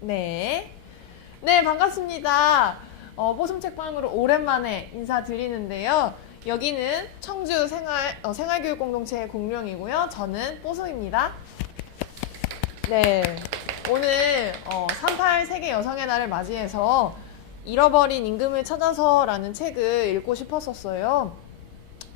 네. 네, 반갑습니다. 뽀송책방으로 오랜만에 인사드리는데요. 여기는 청주 생활교육공동체 공룡이고요. 저는 뽀송입니다. 네. 오늘 38 세계 여성의 날을 맞이해서 잃어버린 임금을 찾아서라는 책을 읽고 싶었었어요.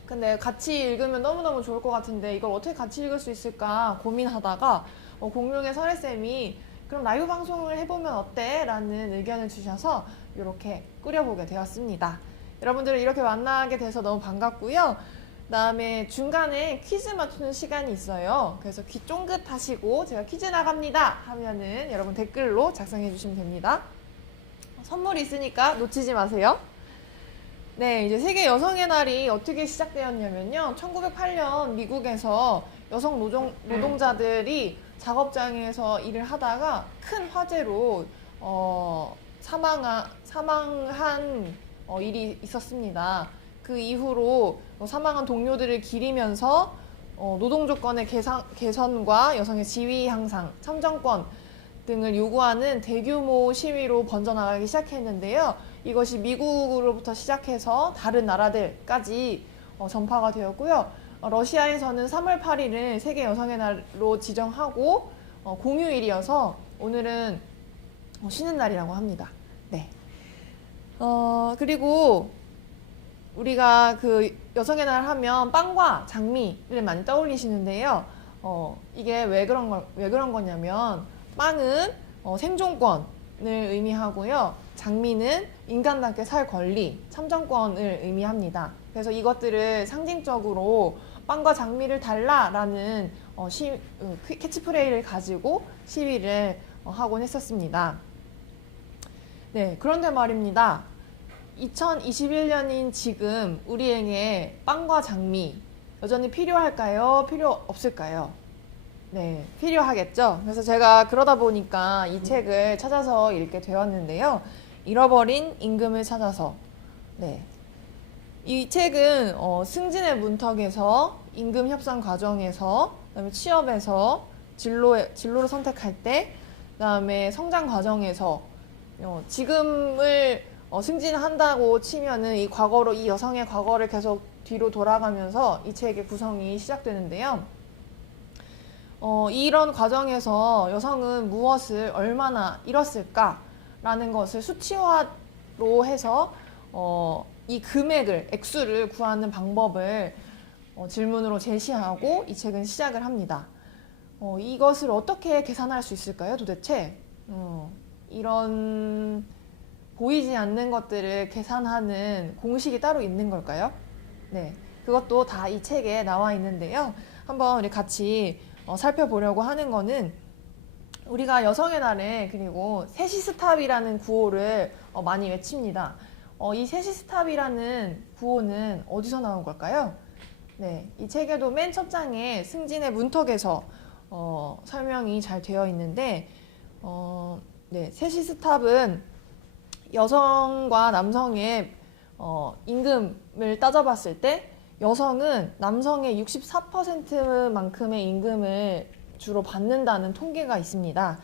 근데 같이 읽으면 너무너무 좋을 것 같은데 이걸 어떻게 같이 읽을 수 있을까 고민하다가 공룡의 설혜쌤이 그럼 라이브 방송을 해보면 어때? 라는 의견을 주셔서 이렇게 꾸려보게 되었습니다. 여러분들을 이렇게 만나게 돼서 너무 반갑고요. 그다음에 중간에 퀴즈 맞추는 시간이 있어요. 그래서 귀 쫑긋 하시고 제가 퀴즈 나갑니다 하면은 여러분 댓글로 작성해 주시면 됩니다. 선물이 있으니까 놓치지 마세요. 네, 이제 세계 여성의 날이 어떻게 시작되었냐면요. 1908년 미국에서 여성 노동자들이 작업장에서 일을 하다가 큰 화재로 사망한 일이 있었습니다. 그 이후로 사망한 동료들을 기리면서 노동 조건의 개선과 여성의 지위 향상, 참정권 등을 요구하는 대규모 시위로 번져나가기 시작했는데요. 이것이 미국으로부터 시작해서 다른 나라들까지 전파가 되었고요. 러시아에서는 3월 8일을 세계 여성의 날로 지정하고 공휴일이어서 오늘은 쉬는 날이라고 합니다. 네. 그리고 우리가 그 여성의 날 하면 빵과 장미를 많이 떠올리시는데요. 이게 왜 그런 거냐면 빵은 생존권을 의미하고요. 장미는 인간답게 살 권리, 참정권을 의미합니다. 그래서 이것들을 상징적으로 빵과 장미를 달라라는 캐치프레이를 가지고 시위를 하곤 했었습니다. 네, 그런데 말입니다. 2021년인 지금 우리에게 빵과 장미 여전히 필요할까요? 필요 없을까요? 네, 필요하겠죠. 그래서 제가 그러다 보니까 이 책을 찾아서 읽게 되었는데요. 잃어버린 임금을 찾아서. 네. 이 책은 승진의 문턱에서 임금 협상 과정에서 그다음에 취업에서 진로를 선택할 때 그다음에 성장 과정에서 지금을 승진한다고 치면은 이 여성의 과거를 계속 뒤로 돌아가면서 이 책의 구성이 시작되는데요. 이런 과정에서 여성은 무엇을 얼마나 잃었을까라는 것을 수치화로 해서 이 액수를 구하는 방법을 질문으로 제시하고 이 책은 시작을 합니다. 이것을 어떻게 계산할 수 있을까요, 도대체? 이런 보이지 않는 것들을 계산하는 공식이 따로 있는 걸까요? 네, 그것도 다 이 책에 나와 있는데요. 한번 우리 같이 살펴보려고 하는 거는 우리가 여성의 날에 그리고 세시스탑이라는 구호를 많이 외칩니다. 이 세시스탑이라는 구호는 어디서 나온 걸까요? 네, 이 책에도 맨 첫 장에 승진의 문턱에서 설명이 잘 되어 있는데 네, 세시스탑은 여성과 남성의 임금을 따져봤을 때 여성은 남성의 64%만큼의 임금을 주로 받는다는 통계가 있습니다.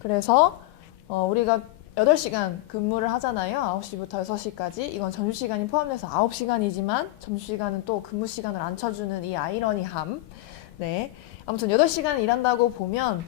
그래서 우리가 8시간 근무를 하잖아요. 9시부터 6시까지. 이건 점심시간이 포함돼서 9시간이지만 점심시간은 또 근무시간을 안 쳐주는 이 아이러니함. 네. 아무튼 8시간 일한다고 보면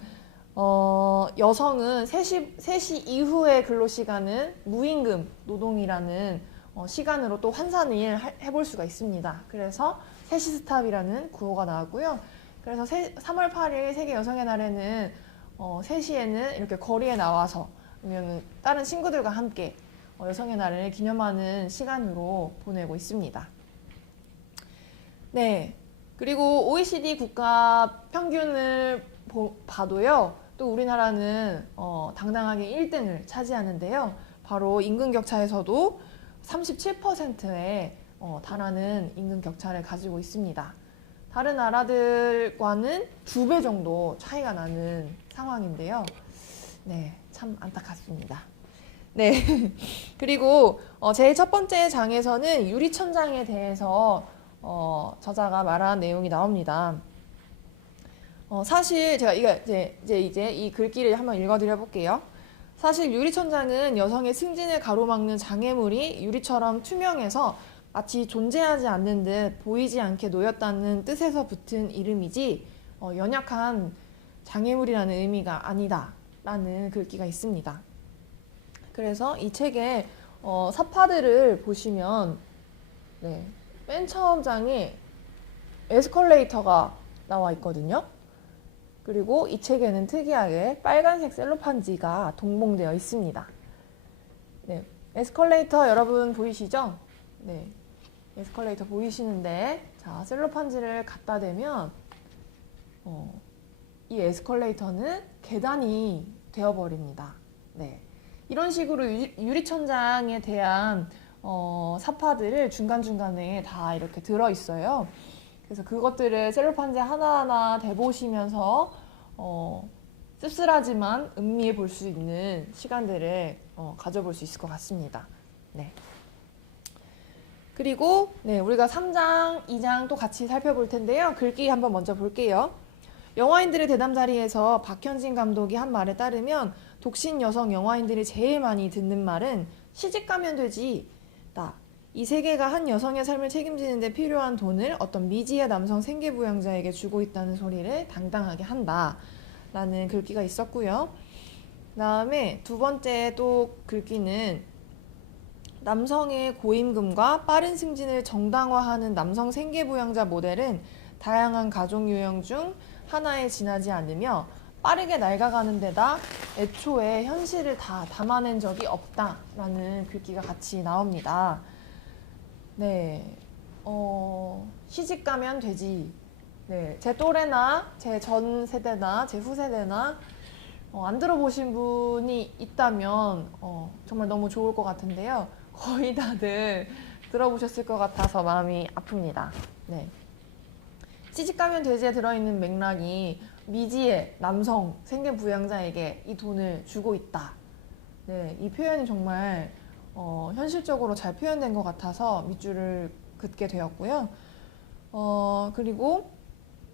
여성은 3시 이후의 근로시간은 무임금 노동이라는 시간으로 또 환산을 해볼 수가 있습니다. 그래서 세시스탑이라는 구호가 나왔고요. 그래서 3월 8일 세계 여성의 날에는 3시에는 이렇게 거리에 나와서 아니면 다른 친구들과 함께 여성의 날을 기념하는 시간으로 보내고 있습니다. 네, 그리고 OECD 국가 평균을 봐도요. 또 우리나라는 당당하게 1등을 차지하는데요. 바로 임금 격차에서도 37%에 달하는 임금 격차를 가지고 있습니다. 다른 나라들과는 2배 정도 차이가 나는 상황인데요. 네, 참 안타깝습니다. 네, 그리고 제일 첫 번째 장에서는 유리천장에 대해서 저자가 말한 내용이 나옵니다. 사실 제가 이제 이 글귀를 한번 읽어드려 볼게요. 사실 유리천장은 여성의 승진을 가로막는 장애물이 유리처럼 투명해서 마치 존재하지 않는 듯 보이지 않게 놓였다는 뜻에서 붙은 이름이지 연약한 장애물이라는 의미가 아니다 라는 글귀가 있습니다. 그래서 이 책의 사파들을 보시면 네, 맨 처음 장에 에스컬레이터가 나와 있거든요. 그리고 이 책에는 특이하게 빨간색 셀로판지가 동봉되어 있습니다. 네, 에스컬레이터 여러분 보이시죠? 네, 에스컬레이터 보이시는데 자, 셀로판지를 갖다 대면 이 에스컬레이터는 계단이 되어버립니다. 네, 이런 식으로 유리천장에 대한 사파들을 중간중간에 다 이렇게 들어있어요. 그래서 그것들을 셀로판지 하나하나 대보시면서 씁쓸하지만 음미해 볼 수 있는 시간들을 가져볼 수 있을 것 같습니다. 네. 그리고 네, 우리가 3장, 2장 또 같이 살펴볼 텐데요. 글귀 한번 먼저 볼게요. 영화인들의 대담자리에서 박현진 감독이 한 말에 따르면 독신 여성 영화인들이 제일 많이 듣는 말은 시집가면 되지. 이 세계가 한 여성의 삶을 책임지는 데 필요한 돈을 어떤 미지의 남성 생계부양자에게 주고 있다는 소리를 당당하게 한다 라는 글귀가 있었고요. 다음에 두 번째 또 글귀는 남성의 고임금과 빠른 승진을 정당화하는 남성 생계부양자 모델은 다양한 가족 유형 중 하나에 지나지 않으며 빠르게 낡아가는 데다 애초에 현실을 다 담아낸 적이 없다라는 글귀가 같이 나옵니다. 네, 시집 가면 되지. 네, 제 또래나 제 전 세대나 제 후세대나 안 들어보신 분이 있다면 정말 너무 좋을 것 같은데요. 거의 다들 들어보셨을 것 같아서 마음이 아픕니다. 네. 시집 가면 되지에 들어있는 맥락이 미지의 남성 생계부양자에게 이 돈을 주고 있다. 네, 이 표현이 정말 현실적으로 잘 표현된 것 같아서 밑줄을 긋게 되었고요. 그리고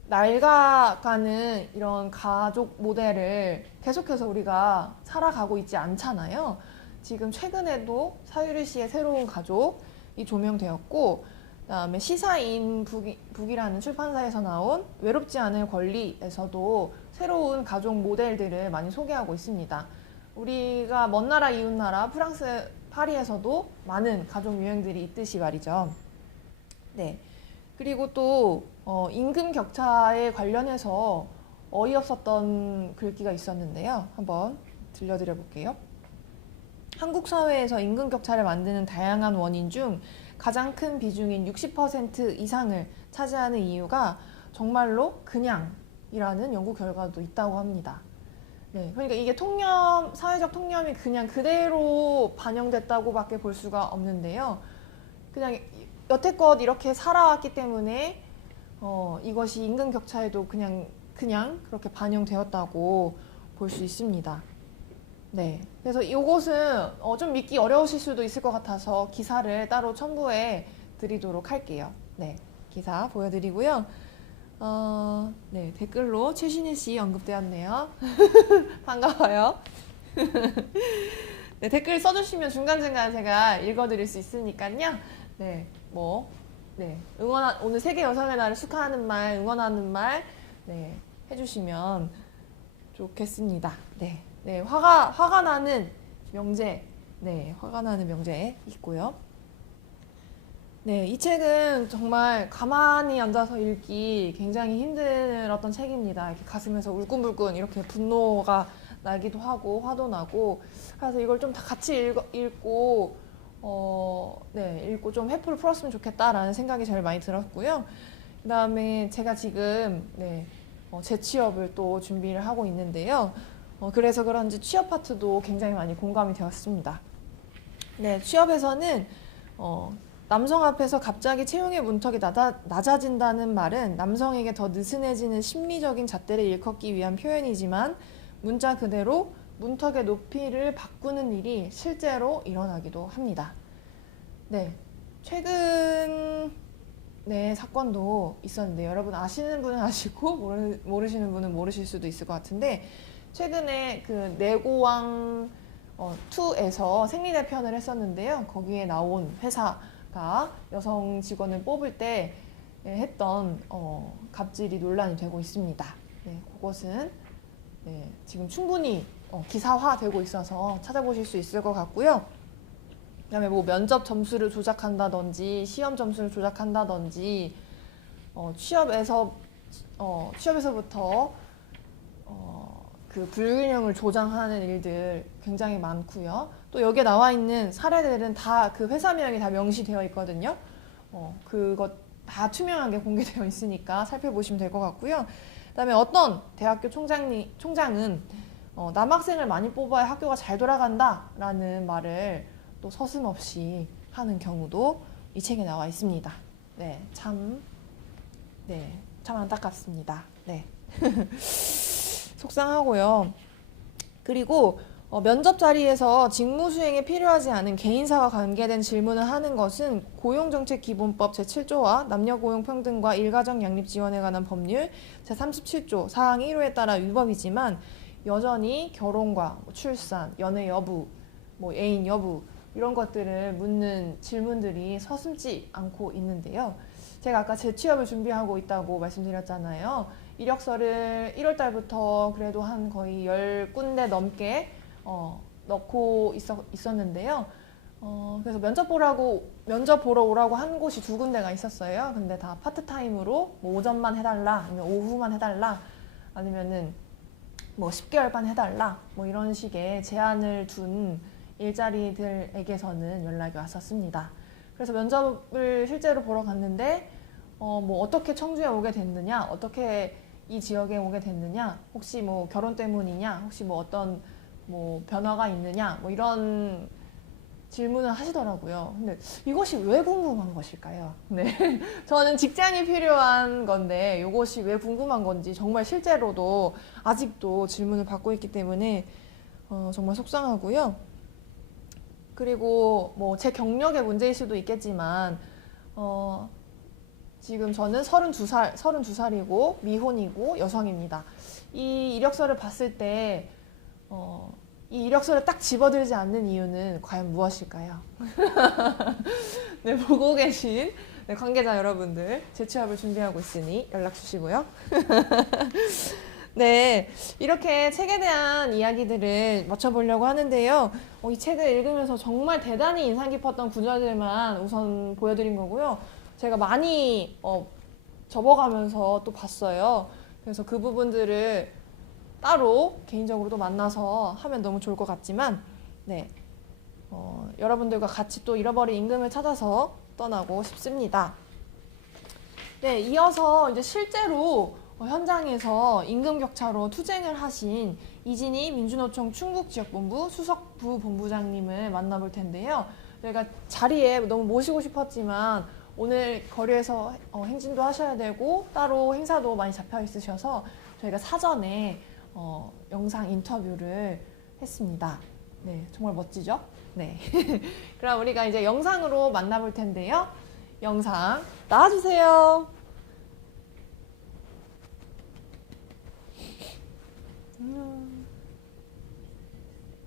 낡아가는 이런 가족 모델을 계속해서 우리가 살아가고 있지 않잖아요. 지금 최근에도 사유리 씨의 새로운 가족이 조명되었고, 그다음에 시사인 북이라는 출판사에서 나온 외롭지 않을 권리에서도 새로운 가족 모델들을 많이 소개하고 있습니다. 우리가 먼 나라 이웃 나라 프랑스 파리에서도 많은 가족 유행들이 있듯이 말이죠. 네. 그리고 또 임금 격차에 관련해서 어이없었던 글귀가 있었는데요. 한번 들려드려 볼게요. 한국 사회에서 임금 격차를 만드는 다양한 원인 중 가장 큰 비중인 60% 이상을 차지하는 이유가 정말로 그냥이라는 연구 결과도 있다고 합니다. 네, 그러니까 이게 사회적 통념이 그냥 그대로 반영됐다고밖에 볼 수가 없는데요. 그냥 여태껏 이렇게 살아왔기 때문에 이것이 임금 격차에도 그냥 그렇게 반영되었다고 볼 수 있습니다. 네, 그래서 이것은 좀 믿기 어려우실 수도 있을 것 같아서 기사를 따로 첨부해 드리도록 할게요. 네, 기사 보여드리고요. 네, 댓글로 최신혜 씨 언급되었네요. 반가워요. 네, 댓글 써주시면 중간중간 제가 읽어드릴 수 있으니까요. 네, 네, 오늘 세계 여성의 날을 축하하는 말, 응원하는 말, 네, 해주시면 좋겠습니다. 네, 네, 화가 나는 명제, 네, 화가 나는 명제 있고요. 네, 이 책은 정말 가만히 앉아서 읽기 굉장히 힘든 어떤 책입니다. 이렇게 가슴에서 울끈불끈 이렇게 분노가 나기도 하고 화도 나고, 그래서 이걸 좀 다 같이 읽고 읽고 좀 회포를 풀었으면 좋겠다라는 생각이 제일 많이 들었고요. 그 다음에 제가 지금 재취업을 또 준비를 하고 있는데요. 그래서 그런지 취업 파트도 굉장히 많이 공감이 되었습니다. 네, 취업에서는 남성 앞에서 갑자기 채용의 문턱이 낮아진다는 말은 남성에게 더 느슨해지는 심리적인 잣대를 일컫기 위한 표현이지만 문자 그대로 문턱의 높이를 바꾸는 일이 실제로 일어나기도 합니다. 네, 최근 네, 사건도 있었는데 여러분 아시는 분은 아시고 모르시는 분은 모르실 수도 있을 것 같은데 최근에 그 내고왕 2에서 생리대 편을 했었는데요. 거기에 나온 회사가 여성 직원을 뽑을 때 했던 갑질이 논란이 되고 있습니다. 네, 그것은 네, 지금 충분히 기사화되고 있어서 찾아보실 수 있을 것 같고요. 그다음에 뭐 면접 점수를 조작한다든지 시험 점수를 조작한다든지 취업에서부터 그 불균형을 조장하는 일들 굉장히 많고요. 또 여기에 나와 있는 사례들은 다 그 회사명이 다 명시되어 있거든요. 그것 다 투명하게 공개되어 있으니까 살펴보시면 될 것 같고요. 그다음에 어떤 대학교 총장은 남학생을 많이 뽑아야 학교가 잘 돌아간다라는 말을 또 서슴없이 하는 경우도 이 책에 나와 있습니다. 네, 참 안타깝습니다. 네. 속상하고요. 그리고 면접 자리에서 직무 수행에 필요하지 않은 개인사와 관계된 질문을 하는 것은 고용정책기본법 제7조와 남녀고용평등과 일가정 양립 지원에 관한 법률 제37조 사항 1호에 따라 위법이지만 여전히 결혼과 출산, 연애 여부, 애인 여부 이런 것들을 묻는 질문들이 서슴지 않고 있는데요. 제가 아까 재취업을 준비하고 있다고 말씀드렸잖아요. 이력서를 1월 달부터 그래도 한 거의 10군데 넘게 넣고 있었는데요. 그래서 면접 보러 오라고 한 곳이 2군데가 있었어요. 근데 다 파트타임으로 오전만 해달라, 아니면 오후만 해달라, 아니면은 10개월만 해달라, 이런 식의 제한을 둔 일자리들에게서는 연락이 왔었습니다. 그래서 면접을 실제로 보러 갔는데 어떻게 청주에 오게 됐느냐, 어떻게 이 지역에 오게 됐느냐, 혹시 결혼 때문이냐, 혹시 어떤 변화가 있느냐, 이런 질문을 하시더라고요. 근데 이것이 왜 궁금한 것일까요? 네. 저는 직장이 필요한 건데 이것이 왜 궁금한 건지 정말 실제로도 아직도 질문을 받고 있기 때문에 정말 속상하고요. 그리고 제 경력의 문제일 수도 있겠지만 지금 저는 32살이고 미혼이고 여성입니다. 이 이력서를 봤을 때 이 이력서를 딱 집어들지 않는 이유는 과연 무엇일까요? 네, 보고 계신 관계자 여러분들 재취업을 준비하고 있으니 연락 주시고요. 네, 이렇게 책에 대한 이야기들을 맞춰보려고 하는데요. 이 책을 읽으면서 정말 대단히 인상 깊었던 구절들만 우선 보여드린 거고요. 제가 많이 접어가면서 또 봤어요. 그래서 그 부분들을 따로 개인적으로도 만나서 하면 너무 좋을 것 같지만, 네, 여러분들과 같이 또 잃어버린 임금을 찾아서 떠나고 싶습니다. 네, 이어서 이제 실제로 현장에서 임금격차로 투쟁을 하신 이진희 민주노총 충북지역본부 수석부 본부장님을 만나볼 텐데요. 저희가 자리에 너무 모시고 싶었지만 오늘 거리에서 행진도 하셔야 되고 따로 행사도 많이 잡혀 있으셔서 저희가 사전에 영상 인터뷰를 했습니다. 네, 정말 멋지죠? 네. 그럼 우리가 이제 영상으로 만나볼 텐데요. 영상 나와주세요.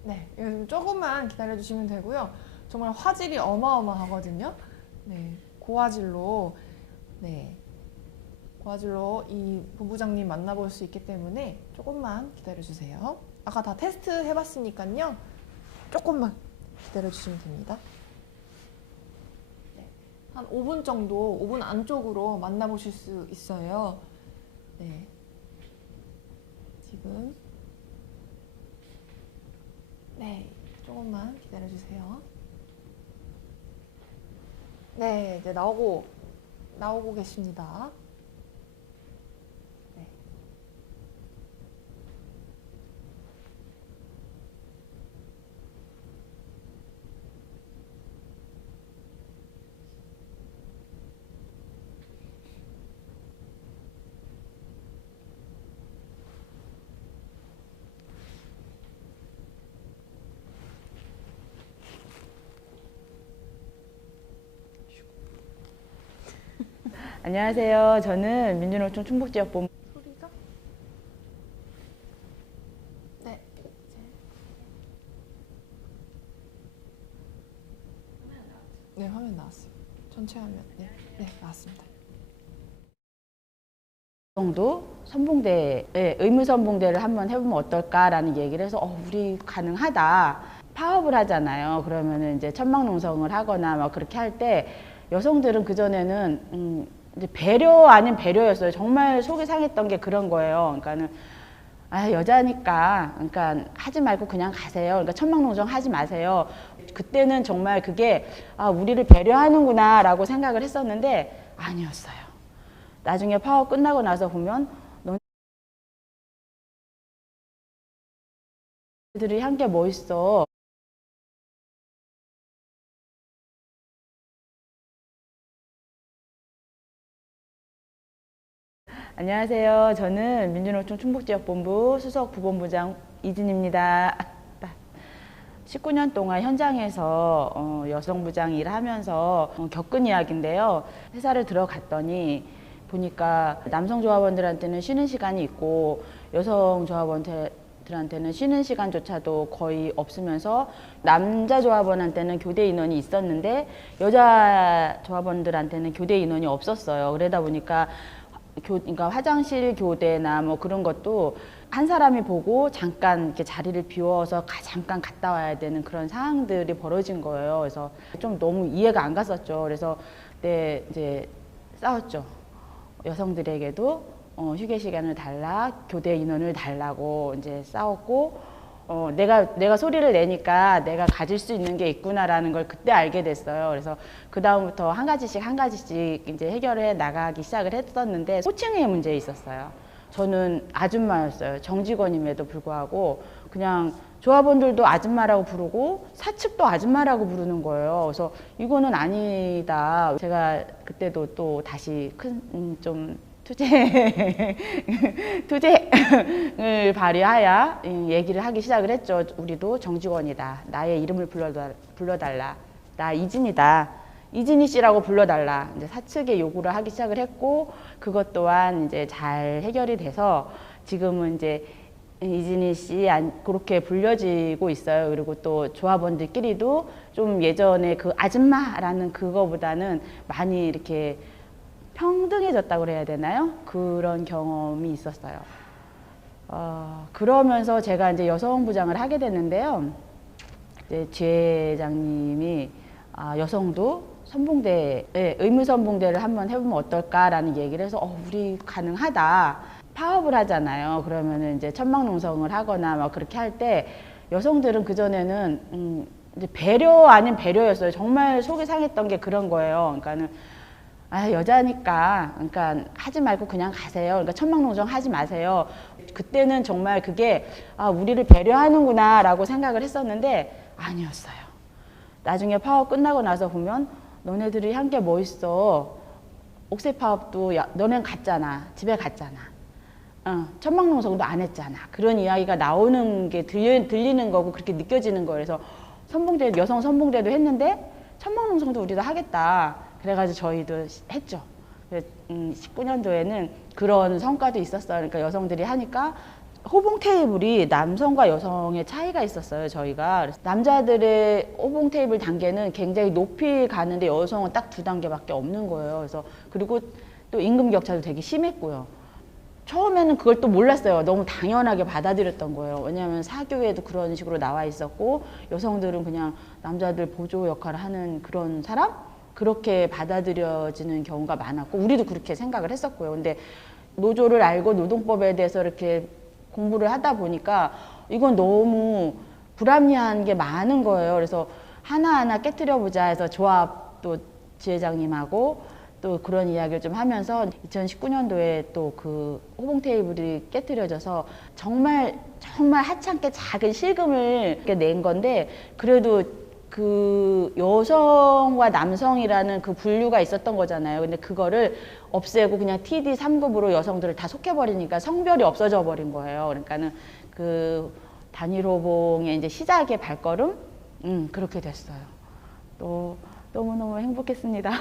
네, 조금만 기다려주시면 되고요. 정말 화질이 어마어마하거든요. 네, 고화질로 이 본부장님 만나볼 수 있기 때문에 조금만 기다려주세요. 아까 다 테스트 해봤으니까요. 조금만 기다려주시면 됩니다. 네, 한 5분 정도, 5분 안쪽으로 만나보실 수 있어요. 네, 지금 네, 조금만 기다려주세요. 네, 이제 나오고 계십니다. 네. 안녕하세요. 저는 민주노총 충북지역본부 소리가? 네. 네, 화면 나왔어요. 전체 화면. 네, 네, 나왔습니다. 정도 선봉대에 의무 선봉대를 한번 해보면 어떨까라는 얘기를 해서 우리 가능하다. 파업을 하잖아요. 그러면은 이제 천막농성을 하거나 막 그렇게 할 때 여성들은 그 전에는 이제 배려 아닌 배려였어요. 정말 속이 상했던 게 그런 거예요. 그러니까는 여자니까 그러니까 하지 말고 그냥 가세요. 그러니까 천막농성 하지 마세요. 그때는 정말 그게 우리를 배려하는구나라고 생각을 했었는데 아니었어요. 나중에 파업 끝나고 나서 보면 너희들이 한 게 뭐 있어. 안녕하세요. 저는 민주노총 충북지역본부 수석 부본부장 이진입니다. 19년 동안 현장에서 여성부장 일을 하면서 겪은 이야기인데요. 회사를 들어갔더니 보니까 남성 조합원들한테는 쉬는 시간이 있고 여성 조합원들한테는 쉬는 시간조차도 거의 없으면서 남자 조합원한테는 교대 인원이 있었는데 여자 조합원들한테는 교대 인원이 없었어요. 그러다 보니까 그러니까 화장실 교대나 뭐 그런 것도 한 사람이 보고 잠깐 이렇게 자리를 비워서 잠깐 갔다 와야 되는 그런 상황들이 벌어진 거예요. 그래서 좀 너무 이해가 안 갔었죠. 그래서 그때 이제 싸웠죠. 여성들에게도 휴게 시간을 달라, 교대 인원을 달라고 이제 싸웠고, 내가 소리를 내니까 내가 가질 수 있는 게 있구나라는 걸 그때 알게 됐어요. 그래서 그 다음부터 한 가지씩 이제 해결해 나가기 시작을 했었는데 호칭의 문제에 있었어요. 저는 아줌마였어요. 정직원임에도 불구하고 그냥 조합원들도 아줌마라고 부르고 사측도 아줌마라고 부르는 거예요. 그래서 이거는 아니다. 제가 그때도 또 다시 좀 투쟁을 발휘하여 얘기를 하기 시작을 했죠. 우리도 정직원이다. 나의 이름을 불러달라. 나 이진이다. 이진희 씨라고 불러달라. 이제 사측에 요구를 하기 시작을 했고, 그것 또한 이제 잘 해결이 돼서 지금은 이제 이진희 씨 그렇게 불려지고 있어요. 그리고 또 조합원들끼리도 좀 예전에 그 아줌마라는 그거보다는 많이 이렇게 평등해졌다고 그래야 되나요? 그런 경험이 있었어요. 그러면서 제가 이제 여성부장을 하게 됐는데요. 이제 지회장님이 여성도 선봉대에 의무 선봉대를 한번 해보면 어떨까라는 얘기를 해서 우리 가능하다. 파업을 하잖아요. 그러면은 이제 천막농성을 하거나 막 그렇게 할 때 여성들은 그 전에는 이제 배려 아닌 배려였어요. 정말 속이 상했던 게 그런 거예요. 그러니까는 여자니까 그러니까 하지 말고 그냥 가세요. 그러니까 천막농성 하지 마세요. 그때는 정말 그게 우리를 배려하는구나라고 생각을 했었는데 아니었어요. 나중에 파업 끝나고 나서 보면 너네들이 한 게 뭐 있어. 옥새 파업도 너넨 갔잖아. 집에 갔잖아. 천막농성도 안 했잖아. 그런 이야기가 나오는 게 들리는 거고 그렇게 느껴지는 거예요. 그래서 여성 선봉대도 했는데 천막농성도 우리도 하겠다. 그래가지고 저희도 했죠. 19년도에는 그런 성과도 있었어요. 그러니까 여성들이 하니까 호봉 테이블이 남성과 여성의 차이가 있었어요. 저희가 그래서 남자들의 호봉 테이블 단계는 굉장히 높이 가는데 여성은 딱 2단계밖에 없는 거예요. 그래서 그리고 또 임금 격차도 되게 심했고요. 처음에는 그걸 또 몰랐어요. 너무 당연하게 받아들였던 거예요. 왜냐하면 사교에도 그런 식으로 나와 있었고 여성들은 그냥 남자들 보조 역할을 하는 그런 사람? 그렇게 받아들여지는 경우가 많았고 우리도 그렇게 생각을 했었고요. 근데 노조를 알고 노동법에 대해서 이렇게 공부를 하다 보니까 이건 너무 불합리한 게 많은 거예요. 그래서 하나하나 깨트려 보자 해서 조합 또 지회장님하고 또 그런 이야기를 좀 하면서 2019년도에 또 그 호봉 테이블이 깨트려져서 정말 하찮게 작은 실금을 낸 건데 그래도 그 여성과 남성이라는 그 분류가 있었던 거잖아요. 근데 그거를 없애고 그냥 TD 3급으로 여성들을 다 속해버리니까 성별이 없어져 버린 거예요. 그러니까는 그 단일 호봉의 이제 시작의 발걸음? 그렇게 됐어요. 또 너무너무 행복했습니다.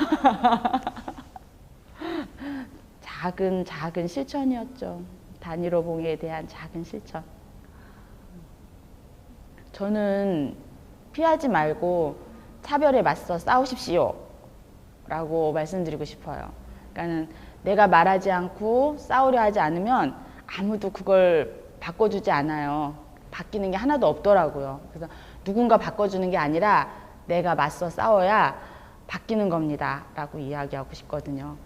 작은 실천이었죠. 단일호봉에 대한 작은 실천. 저는 피하지 말고 차별에 맞서 싸우십시오 라고 말씀드리고 싶어요. 그러니까는 내가 말하지 않고 싸우려 하지 않으면 아무도 그걸 바꿔주지 않아요. 바뀌는 게 하나도 없더라고요. 그래서 누군가 바꿔주는 게 아니라 내가 맞서 싸워야 바뀌는 겁니다 라고 이야기하고 싶거든요.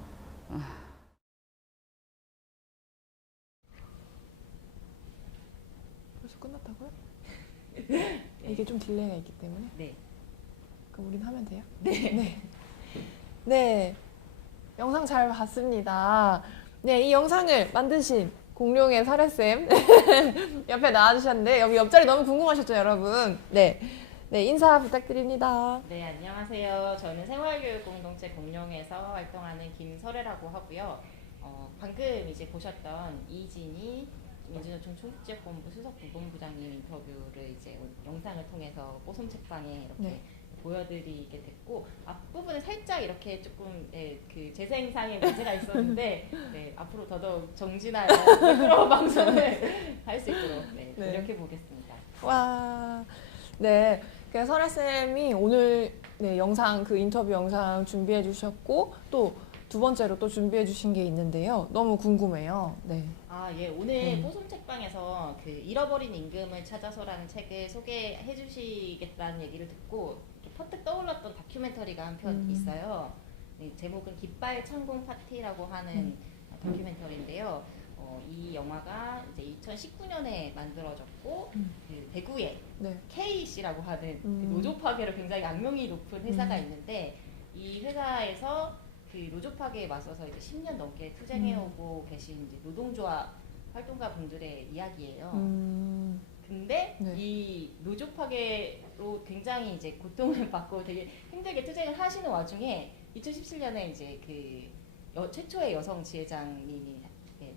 벌써 끝났다고요? 이게 좀 딜레이가 있기 때문에. 네. 그럼 우린 하면 돼요? 네. 네. 영상 잘 봤습니다. 네, 이 영상을 만드신 공룡의 설혜쌤 옆에 나와주셨는데 여기 옆자리 너무 궁금하셨죠, 여러분? 네. 네, 인사 부탁드립니다. 네, 안녕하세요. 저는 생활교육 공동체 공룡에서 활동하는 김설혜라고 하고요. 방금 이제 보셨던 이진희 민주노총 충북지역본부 수석 부본부장님 인터뷰를 이제 영상을 통해서 뽀송 책방에 이렇게 네. 보여드리게 됐고, 앞부분에 살짝 이렇게 조금 그 재생상의 문제가 있었는데 네, 앞으로 더더욱 정진한 매끄러운 방송을 할 수 있도록 네. 노력해 보겠습니다. 와, 네. 그래서 설혜쌤이 오늘 네, 영상, 그 인터뷰 영상 준비해 주셨고, 또 두 번째로 또 준비해 주신 게 있는데요. 너무 궁금해요. 네. 아, 예. 오늘 뽀송 책방에서 그 잃어버린 임금을 찾아서라는 책을 소개해 주시겠다는 얘기를 듣고 이렇게 퍼뜩 떠올랐던 다큐멘터리가 한 편 있어요. 네, 제목은 깃발 창공 파티라고 하는 다큐멘터리인데요. 이 영화가 이제 2019년에 만들어졌고 그 대구에 네. KC라고 하는 그 노조 파괴로 굉장히 악명이 높은 회사가 있는데, 이 회사에서 그 노조 파괴에 맞서서 이제 10년 넘게 투쟁해오고 계신 이제 노동조합 활동가 분들의 이야기예요. 근데 네. 이 노조 파괴로 굉장히 이제 고통을 받고 되게 힘들게 투쟁을 하시는 와중에 2017년에 이제 그 최초의 여성 지회장님이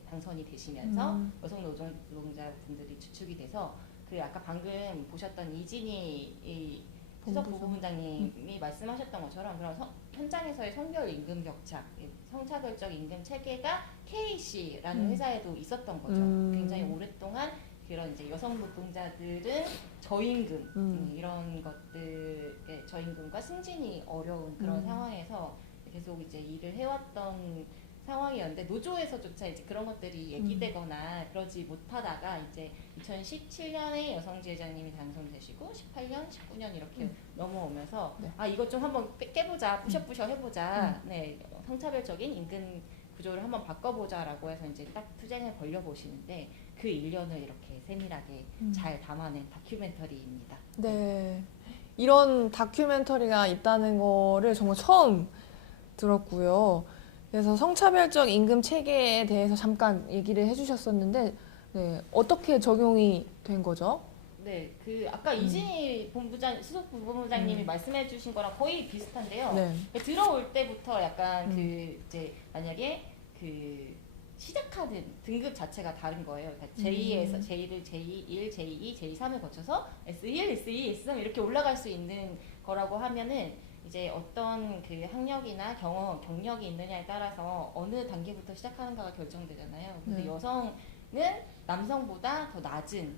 당선이 되시면서 여성 노동자분들이 주축이 돼서 그 아까 방금 보셨던 이진희 이 수석 부부장님이 말씀하셨던 것처럼 그런 현장에서의 성별 임금 격차, 성차별적 임금 체계가 KC라는 회사에도 있었던 거죠. 굉장히 오랫동안 그런 이제 여성 노동자들은 저임금 이런 것들의 저임금과 승진이 어려운 그런 상황에서 계속 이제 일을 해왔던 상황이었는데, 노조에서조차 이제 그런 것들이 얘기되거나 그러지 못하다가 이제 2017년에 여성지회장님이 당선되시고 18년, 19년 이렇게 넘어오면서 네. 아, 이것 좀 한번 깨보자, 부셔부셔 해보자, 네, 성차별적인 임금 구조를 한번 바꿔보자라고 해서 이제 딱 투쟁을 벌려보시는데 그 일련을 이렇게 세밀하게 잘 담아낸 다큐멘터리입니다. 네. 이런 다큐멘터리가 있다는 거를 정말 처음 들었고요. 그래서 성차별적 임금 체계에 대해서 잠깐 얘기를 해주셨었는데, 네, 어떻게 적용이 된 거죠? 네, 그 아까 이진희 수석 부본부장님이 말씀해주신 거랑 거의 비슷한데요. 네. 들어올 때부터 약간 그 이제 만약에 그 시작하는 등급 자체가 다른 거예요. 그러니까 J1, J2, J3을 거쳐서 S1, S2, S3 이렇게 올라갈 수 있는 거라고 하면은 이제 어떤 그 학력이나 경력이 있느냐에 따라서 어느 단계부터 시작하는가가 결정되잖아요. 근데 네. 여성은 남성보다 더 낮은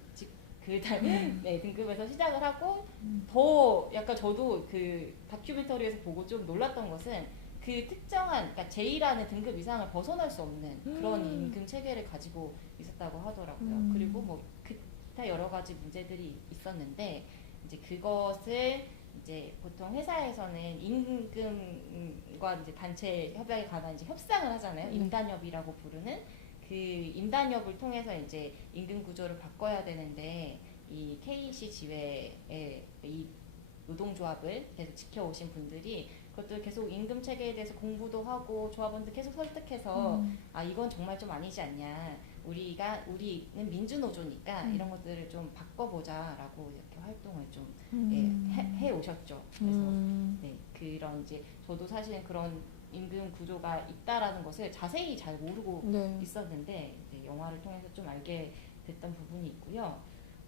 네, 등급에서 시작을 하고 더 약간 저도 그 다큐멘터리에서 보고 좀 놀랐던 것은 그 특정한 그러니까 J라는 등급 이상을 벗어날 수 없는 그런 임금 체계를 가지고 있었다고 하더라고요. 그리고 뭐 기타 여러 가지 문제들이 있었는데 이제 그것을 이제 보통 회사에서는 임금과 이제 단체 협약에 관한 이제 협상을 하잖아요. 임단협이라고 부르는 그 임단협을 통해서 이제 임금 구조를 바꿔야 되는데, 이 KC 지회의 이 노동조합을 계속 지켜오신 분들이 그것도 계속 임금 체계에 대해서 공부도 하고 조합원들 계속 설득해서 아, 이건 정말 좀 아니지 않냐, 우리는 민주노조니까 이런 것들을 좀 바꿔보자라고 이렇게 활동을 좀 해 오셨죠. 그래서 네, 그런 이제 저도 사실은 그런 임금 구조가 있다라는 것을 자세히 잘 모르고 네. 있었는데 이제 영화를 통해서 좀 알게 됐던 부분이 있고요.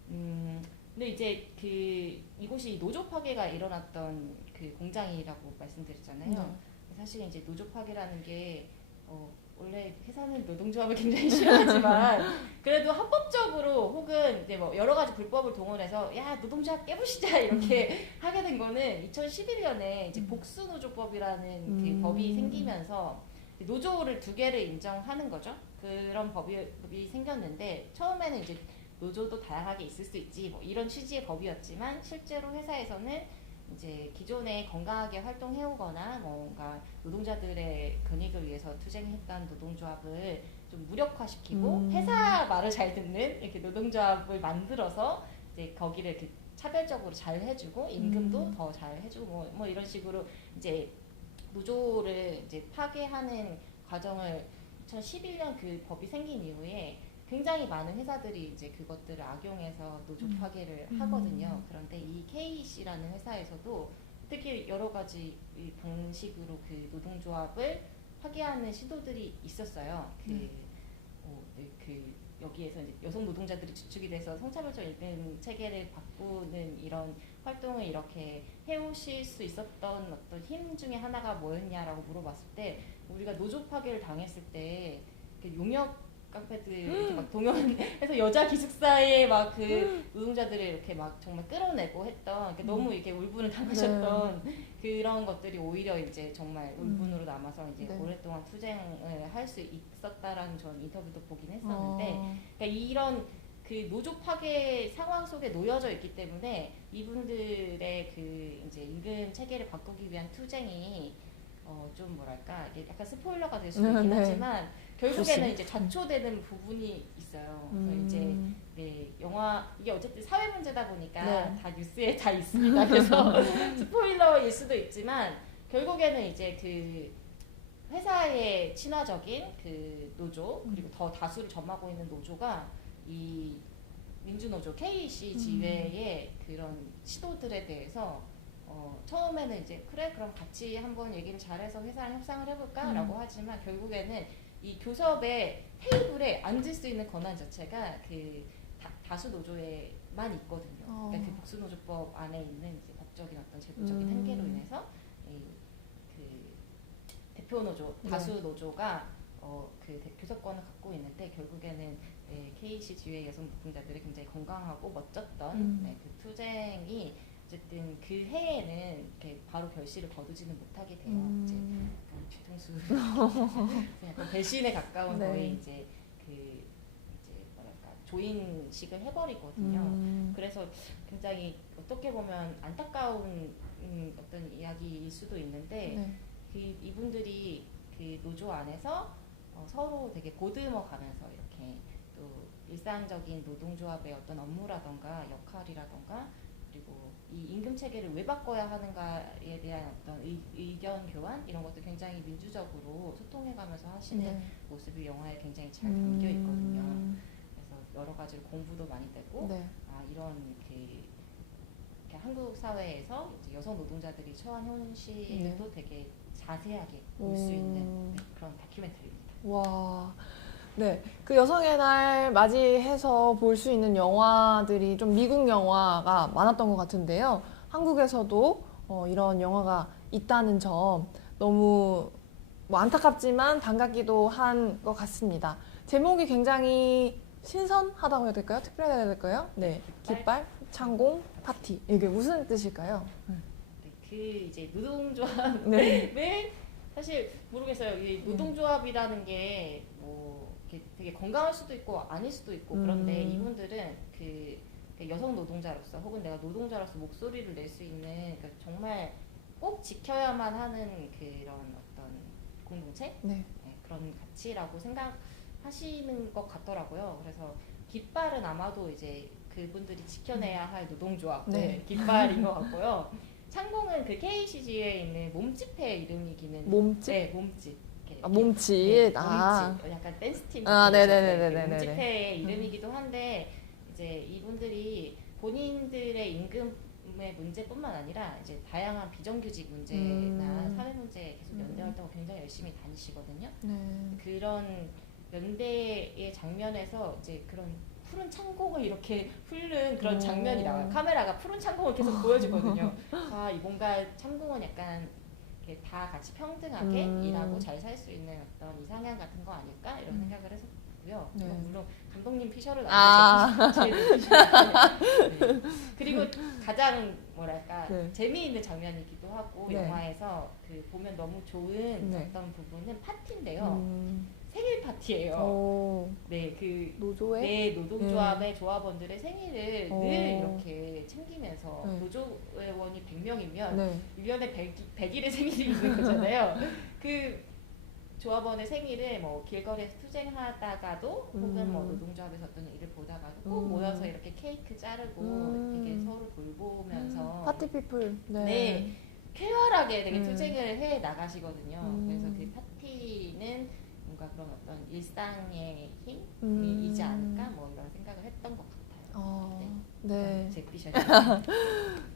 근데 이제 그 이곳이 노조 파괴가 일어났던 그 공장이라고 말씀드렸잖아요. 네. 사실 이제 노조 파괴라는 게 원래 회사는 노동조합을 굉장히 싫어하지만 그래도 합법적으로 혹은 이제 뭐 여러 가지 불법을 동원해서 야 노동조합 깨부시자 이렇게 하게 된 거는 2011년에 이제 복수노조법이라는 그 법이 생기면서 노조를 두 개를 인정하는 거죠. 그런 법이 생겼는데 처음에는 이제 노조도 다양하게 있을 수 있지 뭐 이런 취지의 법이었지만 실제로 회사에서는 이제 기존에 건강하게 활동해오거나 뭔가 노동자들의 권익을 위해서 투쟁했던 노동조합을 좀 무력화시키고 회사 말을 잘 듣는 이렇게 노동조합을 만들어서 이제 거기를 이렇게 차별적으로 잘 해주고 임금도 더 잘 해주고 뭐 이런 식으로 이제 노조를 이제 파괴하는 과정을 2011년 그 법이 생긴 이후에 굉장히 많은 회사들이 이제 그것들을 악용해서 노조 파괴를 하거든요. 그런데 이 KEC라는 회사에서도 특히 여러 가지 이 방식으로 그 노동조합을 파괴하는 시도들이 있었어요. 여기에서 이제 여성 노동자들이 주축이 돼서 성차별적 임금 체계를 바꾸는 이런 활동을 이렇게 해오실 수 있었던 어떤 힘 중에 하나가 뭐였냐라고 물어봤을 때 우리가 노조 파괴를 당했을 때 용역 깡패들 이렇게 막 동원해서 여자 기숙사에 막 그 노동자들을 이렇게 막 정말 끌어내고 했던 너무 이렇게 울분을 당하셨던 그런 것들이 오히려 이제 정말 울분으로 남아서 이제 오랫동안 투쟁을 할 수 있었다라는 전 인터뷰도 보긴 했었는데 그러니까 이런 그 노조 파괴 상황 속에 놓여져 있기 때문에 이분들의 그 이제 임금 체계를 바꾸기 위한 투쟁이 좀 뭐랄까 이게 약간 스포일러가 될 수도 있긴 하지만 결국에는 이제 좌초되는 부분이 있어요. 그래서 이제 영화 이게 어쨌든 사회 문제다 보니까 다 뉴스에 다 있습니다. 그래서 스포일러일 수도 있지만 결국에는 이제 그 회사의 친화적인 그 노조 그리고 더 다수를 점하고 있는 노조가 이 민주노조 KEC 지회의 그런 시도들에 대해서 처음에는 이제 그래 그럼 같이 한번 얘기를 잘해서 회사랑 협상을 해볼까라고 하지만 결국에는 이 교섭의 테이블에 앉을 수 있는 권한 자체가 그 다수 노조에만 있거든요. 그러니까 그 복수노조법 안에 있는 이제 법적인 어떤 제도적인 한계로 인해서 그 대표 노조, 다수 노조가 그 교섭권을 갖고 있는데 결국에는 KEC 지회 여성 노동자들이 굉장히 건강하고 멋졌던 그 투쟁이 어쨌든 그 해에는 이렇게 바로 결실을 거두지는 못하게 돼요. 이제 뒤통수 약간 배신에 가까운 거의 이제 그 이제 뭐랄까 조인식을 해버리거든요. 그래서 굉장히 어떻게 보면 안타까운 어떤 이야기일 수도 있는데 그 이분들이 그 노조 안에서 서로 되게 보듬어 가면서 이렇게 또 일상적인 노동조합의 어떤 업무라던가 역할이라던가 그리고 이 임금 체계를 왜 바꿔야 하는가에 대한 어떤 의견 교환 이런 것도 굉장히 민주적으로 소통해가면서 하시는 모습이 영화에 굉장히 잘 담겨 있거든요. 그래서 여러 가지로 공부도 많이 되고 이런 이렇게 한국 사회에서 이제 여성 노동자들이 처한 현실도 되게 자세하게 볼 수 있는 그런 다큐멘터리입니다. 와. 네, 그 여성의 날 맞이해서 볼 수 있는 영화들이 좀 미국 영화가 많았던 것 같은데요. 한국에서도 이런 영화가 있다는 점 너무 뭐 안타깝지만 반갑기도 한 것 같습니다. 제목이 굉장히 신선하다고 해야 될까요? 특별하다고 해야 될까요? 네, 깃발, 창공, 파티. 이게 무슨 뜻일까요? 그 이제 노동조합을 사실 모르겠어요. 이 노동조합이라는 게 뭐 되게 건강할 수도 있고 아닐 수도 있고 그런데 이분들은 그 여성 노동자로서 혹은 내가 노동자로서 목소리를 낼 수 있는 그러니까 정말 꼭 지켜야만 하는 그런 어떤 공동체 그런 가치라고 생각하시는 것 같더라고요. 그래서 깃발은 아마도 이제 그분들이 지켜내야 할 노동조합 깃발인 것 같고요. 창공은 그 KCG에 있는 몸집회 이름이기는 몸집? 네, 몸집. 몸집. 몸집. 약간 댄스팀. 네네네네네. 몸집회의 이름이기도 한데 이제 이분들이 본인들의 임금의 문제뿐만 아니라 이제 다양한 비정규직 문제나 사회 문제에 계속 연대 활동을 굉장히 열심히 다니시거든요. 그런 연대의 장면에서 이제 그런 푸른 창공을 이렇게 훑는 그런 장면이 나와요. 카메라가 푸른 창공을 계속 보여주거든요. 뭔가 창공은 약간 이렇게 다 같이 평등하게 음. 일하고 잘 살 수 있는 어떤 이상향 같은 거 아닐까 이런 생각을 했었고요. 네. 물론 감독님 피셜은 아. 아니고 제 피셜인데 네. 그리고 가장 뭐랄까 네. 재미있는 장면이기도 하고 네. 영화에서 그 보면 너무 좋은 네. 어떤 부분은 파티인데요. 음. 생일 파티예요. 오. 네, 그 노조에? 내 노동조합의 조합원들의 생일을 오. 늘 이렇게 챙기면서 네. 노조원이 100명이면 네. 1년에 100일의 생일이 있는 거잖아요. 그 조합원의 생일을 뭐 길거리에서 투쟁하다가도 혹은 뭐 노동조합에서 어떤 일을 보다가도 꼭 모여서 이렇게 케이크 자르고 되게 서로 돌보면서 파티 피플. 네. 네, 쾌활하게 되게 투쟁을 해 나가시거든요. 그래서 그 파티는 뭔가 그런 어떤 일상의 힘이지 않을까 뭐 이런 생각을 했던 것 같아요. 네. 제 피셜.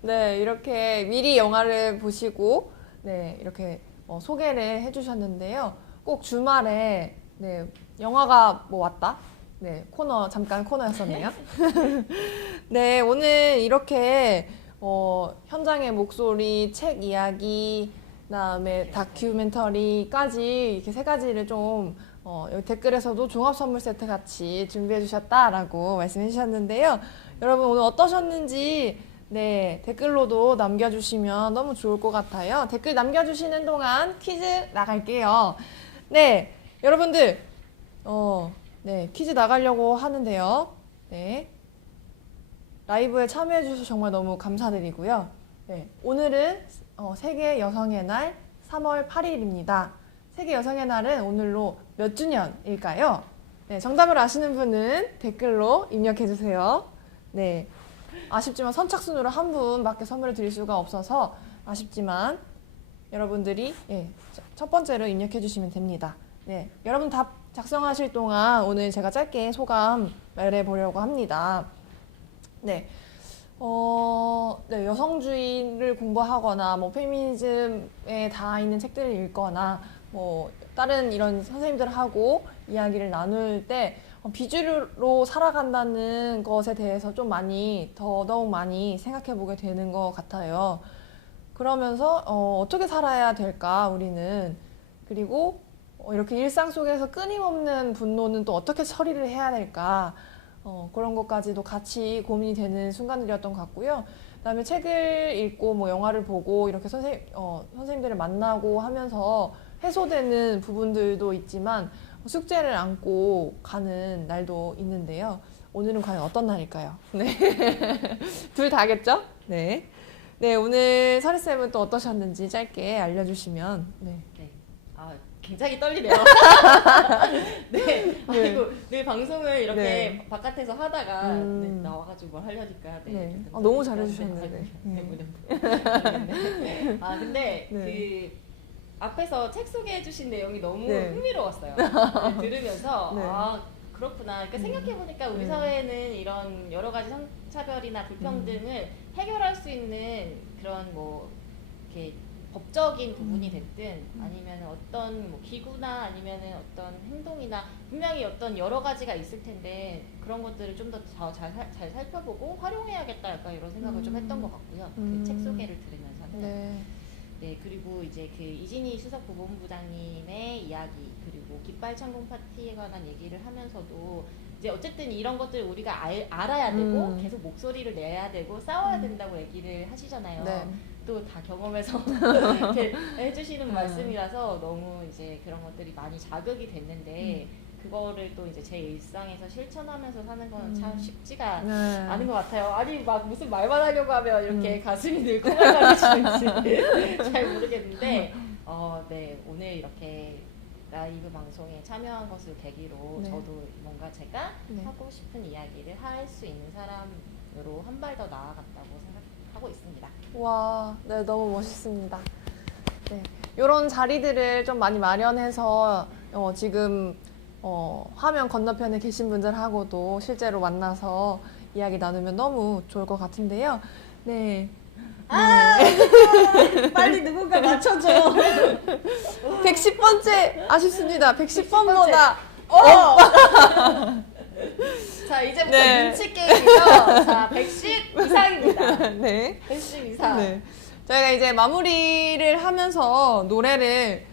네, 이렇게 미리 영화를 보시고 네, 이렇게 소개를 해주셨는데요. 꼭 주말에 네, 영화가 뭐 왔다? 네, 잠깐 코너였었네요. 네, 오늘 이렇게 현장의 목소리, 책 이야기, 그다음에 다큐멘터리까지 이렇게 3가지를 좀 여기 댓글에서도 종합 선물 세트 같이 준비해 주셨다라고 말씀해 주셨는데요. 여러분 오늘 어떠셨는지 네, 댓글로도 남겨주시면 너무 좋을 것 같아요. 댓글 남겨주시는 동안 퀴즈 나갈게요. 네, 여러분들 네, 퀴즈 나가려고 하는데요. 네, 라이브에 참여해 주셔서 정말 너무 감사드리고요. 네, 오늘은 세계 여성의 날 3월 8일입니다. 세계 여성의 날은 오늘로 몇 주년일까요? 네, 정답을 아시는 분은 댓글로 입력해 주세요. 네, 아쉽지만 선착순으로 한 분밖에 선물을 드릴 수가 없어서 아쉽지만 여러분들이 첫 번째로 입력해 주시면 됩니다. 네, 여러분 답 작성하실 동안 오늘 제가 짧게 소감 말해 보려고 합니다. 네. 네, 여성주의를 공부하거나 뭐 페미니즘에 닿아 있는 책들을 읽거나 뭐 다른 이런 선생님들하고 이야기를 나눌 때 비주류로 살아간다는 것에 대해서 좀 더더욱 많이 생각해 보게 되는 것 같아요. 그러면서 어떻게 살아야 될까 우리는, 그리고 이렇게 일상 속에서 끊임없는 분노는 또 어떻게 처리를 해야 될까, 그런 것까지도 같이 고민이 되는 순간들이었던 것 같고요. 그다음에 책을 읽고 뭐 영화를 보고 이렇게 선생님들을 만나고 하면서 해소되는 부분들도 있지만 숙제를 안고 가는 날도 있는데요. 오늘은 과연 어떤 날일까요? 네. 둘 다겠죠? 네. 네, 오늘 서리쌤은 또 어떠셨는지 짧게 알려주시면. 네. 네. 굉장히 떨리네요. 네. 아이고, 늘 방송을 이렇게 네. 바깥에서 하다가 네, 나와가지고 뭘 하려니까. 네. 네. 너무 잘해주셨는데. 네. 근데 네. 그 앞에서 책 소개해주신 내용이 너무 네. 흥미로웠어요. 들으면서 네. 그렇구나. 그러니까 생각해보니까 우리 네. 사회에는 이런 여러 가지 성차별이나 불평등을 해결할 수 있는 그런 뭐 이렇게 법적인 부분이 됐든 아니면 어떤 뭐 기구나 아니면은 어떤 행동이나 분명히 어떤 여러 가지가 있을 텐데 그런 것들을 좀 더 잘 살펴보고 활용해야겠다 약간 이런 생각을 좀 했던 것 같고요. 그 책 소개를 들으면서는. 네. 네, 그리고 이제 그 이진희 수석 부본부장님의 이야기, 그리고 깃발 창공 파티에 관한 얘기를 하면서,도 이제 어쨌든 이런 것들 우리가 알아야 되고 계속 목소리를 내야 되고 싸워야 된다고 얘기를 하시잖아요. 네. 또 다 경험해서 이렇게 해주시는 말씀이라서 너무 이제 그런 것들이 많이 자극이 됐는데 그거를 또 이제 제 일상에서 실천하면서 사는 건 참 쉽지가 네. 않은 것 같아요. 아니 막 무슨 말만 하려고 하면 이렇게 가슴이 늘큰날감이시는지 잘 모르겠는데 네, 오늘 이렇게 라이브 방송에 참여한 것을 계기로 네. 저도 뭔가 제가 네. 하고 싶은 이야기를 할 수 있는 사람으로 한 발 더 나아갔다고 생각하고 있습니다. 와, 네, 너무 멋있습니다. 네, 이런 자리들을 좀 많이 마련해서 지금 화면 건너편에 계신 분들하고도 실제로 만나서 이야기 나누면 너무 좋을 것 같은데요. 네. 빨리 누군가 맞춰줘. 110번째 아쉽습니다. 110번보다 자, 이제부터 네. 눈치 게임이죠. 자, 110 이상입니다. 네. 110 이상. 네. 저희가 이제 마무리를 하면서 노래를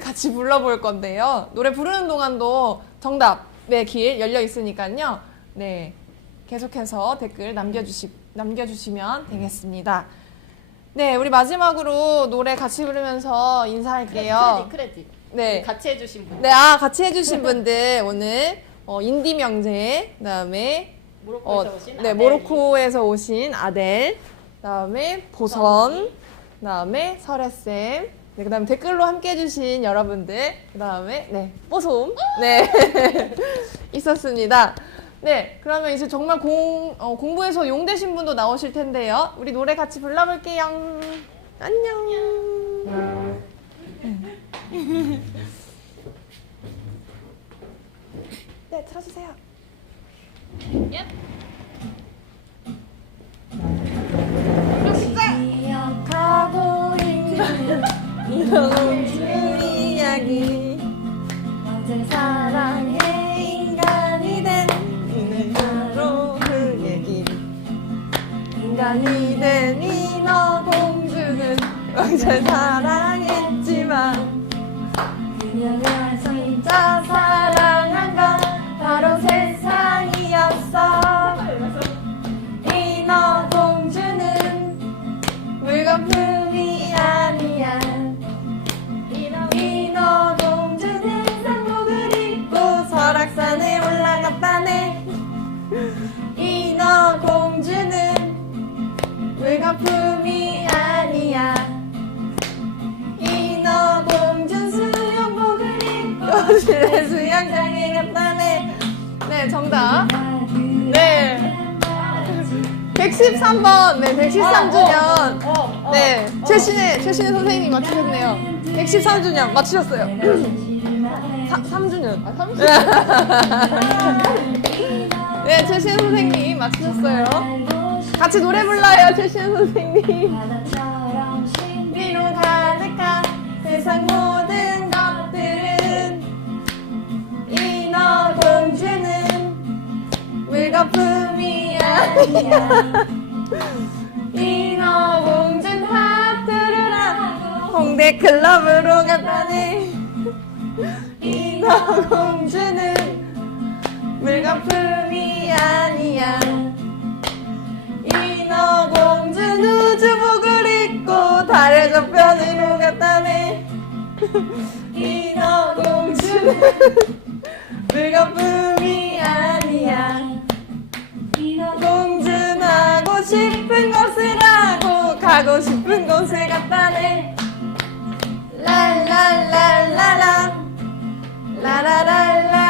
같이 불러볼 건데요. 노래 부르는 동안도 정답의 길 열려 있으니까요. 네, 계속해서 댓글 남겨주시면 되겠습니다. 네, 우리 마지막으로 노래 같이 부르면서 인사할게요. 크레딧. 네. 같이 해주신 분. 네, 같이 해주신 분들 오늘 인디 명재, 그다음에 모로코에서 오신 네, 아델. 모로코에서 오신 아델, 그다음에 보선, 그다음에 설혜쌤, 네, 그다음에 댓글로 함께 해주신 여러분들, 그다음에 네, 뽀솜, 네, 있었습니다. 네, 그러면 이제 정말 공부해서 용 되신 분도 나오실 텐데요. 우리 노래 같이 불러볼게요. 안녕. 네, 틀어주세요. 기억하고 있는 이런 이야기 언제 사랑해 인간이 된 바로 그 얘기 인간이 된 인어공주는 언제 사랑했지만 그녀가 진짜 사랑한 건 바로 세상이었어. 인어공주는 물거품이 아니야. 인어공주는 상복을 입고 설악산에 올라갔다네. 인어공주는 물거품이 아니야. 인어공주 수영복을 입고 실내 수영장에 갔다네. 네, 정답. 네. 113번, 네, 113주년. 네, 최신의 선생님이 맞추셨네요. 113주년 맞추셨어요. 3주년. 네, 최신의 선생님 맞추셨어요. 같이 노래 불러요, 최신의 선생님. 신비로 가득한 세상 모든 것들은 인어공주는 물거품이 아니야. 인어공주는 하트를 하고 홍대 클럽으로 갔다네. 인어공주는 물거품이 아니야. 인어공주는 우주복을 입고 달의 저편으로 갔다네. 인어공주는 물거품이 아니야. 인어공주는 하고 싶은 것을 하고 가고 싶은 곳에 갔다네. 랄랄랄라라 라라랄라